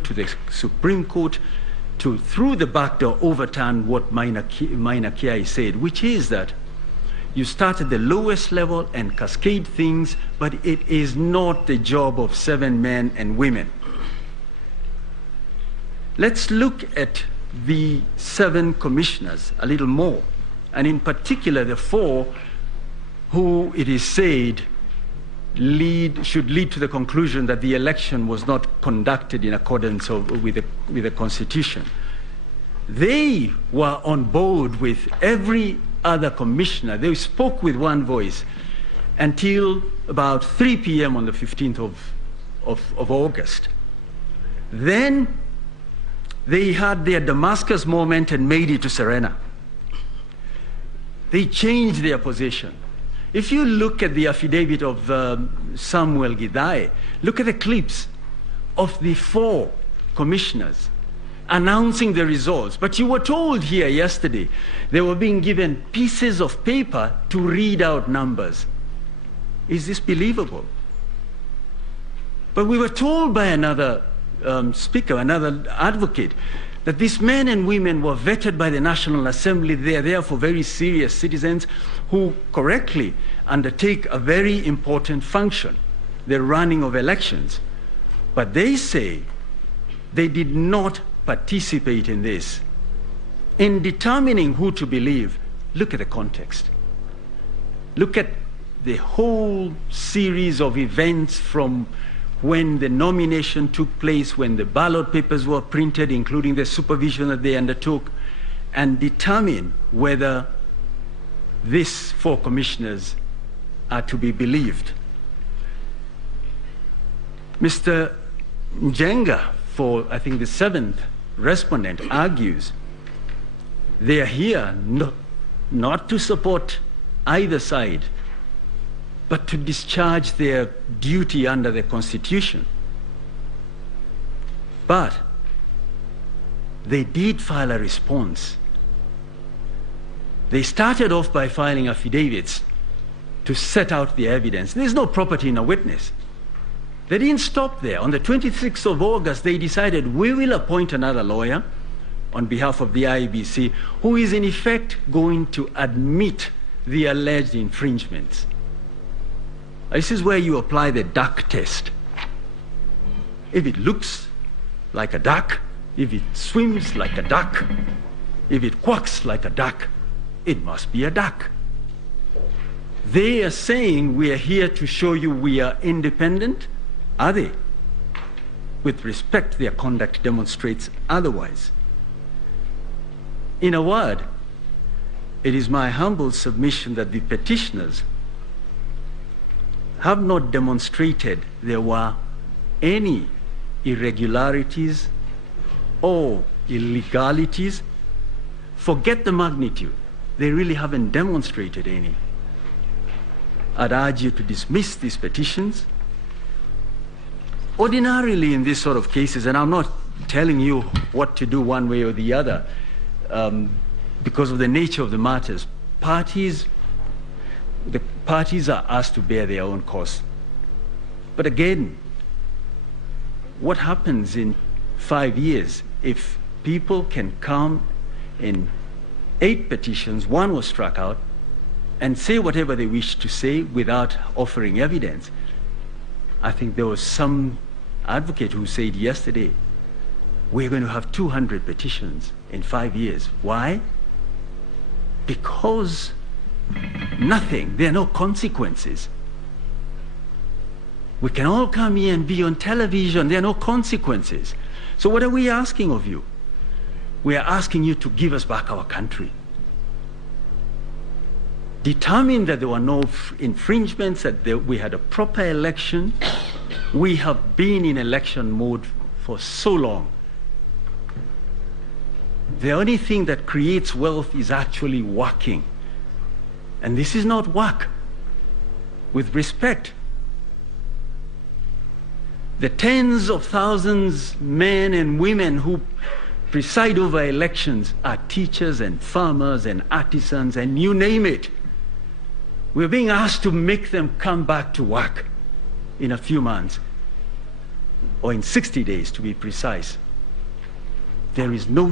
to the Supreme Court to, through the back door, overturn what Minor Kiai said, which is that you start at the lowest level and cascade things, but it is not the job of 7 men and women. Let's look at the 7 commissioners a little more, and in particular the 4 who it is said should lead to the conclusion that the election was not conducted in accordance with the Constitution. They were on board with every other commissioner. They spoke with one voice until about 3 p.m. on the 15th of August. Then they had their Damascus moment and made it to Serena. They changed their position. If you look at the affidavit of Samuel Gidai, look at the clips of the 4 commissioners announcing the results. But you were told here yesterday they were being given pieces of paper to read out numbers. Is this believable? But we were told by another speaker, another advocate, that these men and women were vetted by the National Assembly. They are therefore very serious citizens who correctly undertake a very important function, the running of elections. But they say they did not participate in this. In determining who to believe, look at the context. Look at the whole series of events from when the nomination took place, when the ballot papers were printed, including the supervision that they undertook, and determine whether these 4 commissioners are to be believed. Mr. Njenga, for I think the 7th respondent, argues they are here not to support either side, but to discharge their duty under the Constitution. But they did file a response. They started off by filing affidavits to set out the evidence. There's no property in a witness. They didn't stop there. On the 26th of August, they decided, we will appoint another lawyer on behalf of the IEBC who is in effect going to admit the alleged infringements. This is where you apply the duck test. If it looks like a duck, if it swims like a duck, if it quacks like a duck, it must be a duck. They are saying we are here to show you we are independent. Are they? With respect, their conduct demonstrates otherwise. In a word, it is my humble submission that the petitioners have not demonstrated there were any irregularities or illegalities. Forget the magnitude. They really haven't demonstrated any. I'd urge you to dismiss these petitions. Ordinarily in these sort of cases, and I'm not telling you what to do one way or the other, because of the nature of the matters, the parties are asked to bear their own costs. But again, what happens in 5 years if people can come in 8 petitions, 1 was struck out, and say whatever they wish to say without offering evidence? I think there was some advocate who said yesterday, we're going to have 200 petitions in 5 years. Why? Because nothing, there are no consequences. We can all come here and be on television, there are no consequences. So what are we asking of you? We are asking you to give us back our country. Determine that there were no infringements, that we had a proper election. We have been in election mode for so long. The only thing that creates wealth is actually working. And this is not work. With respect, the tens of thousands, men and women who preside over elections are teachers and farmers and artisans and you name it. We're being asked to make them come back to work in a few months. or in 60 days to be precise, there is no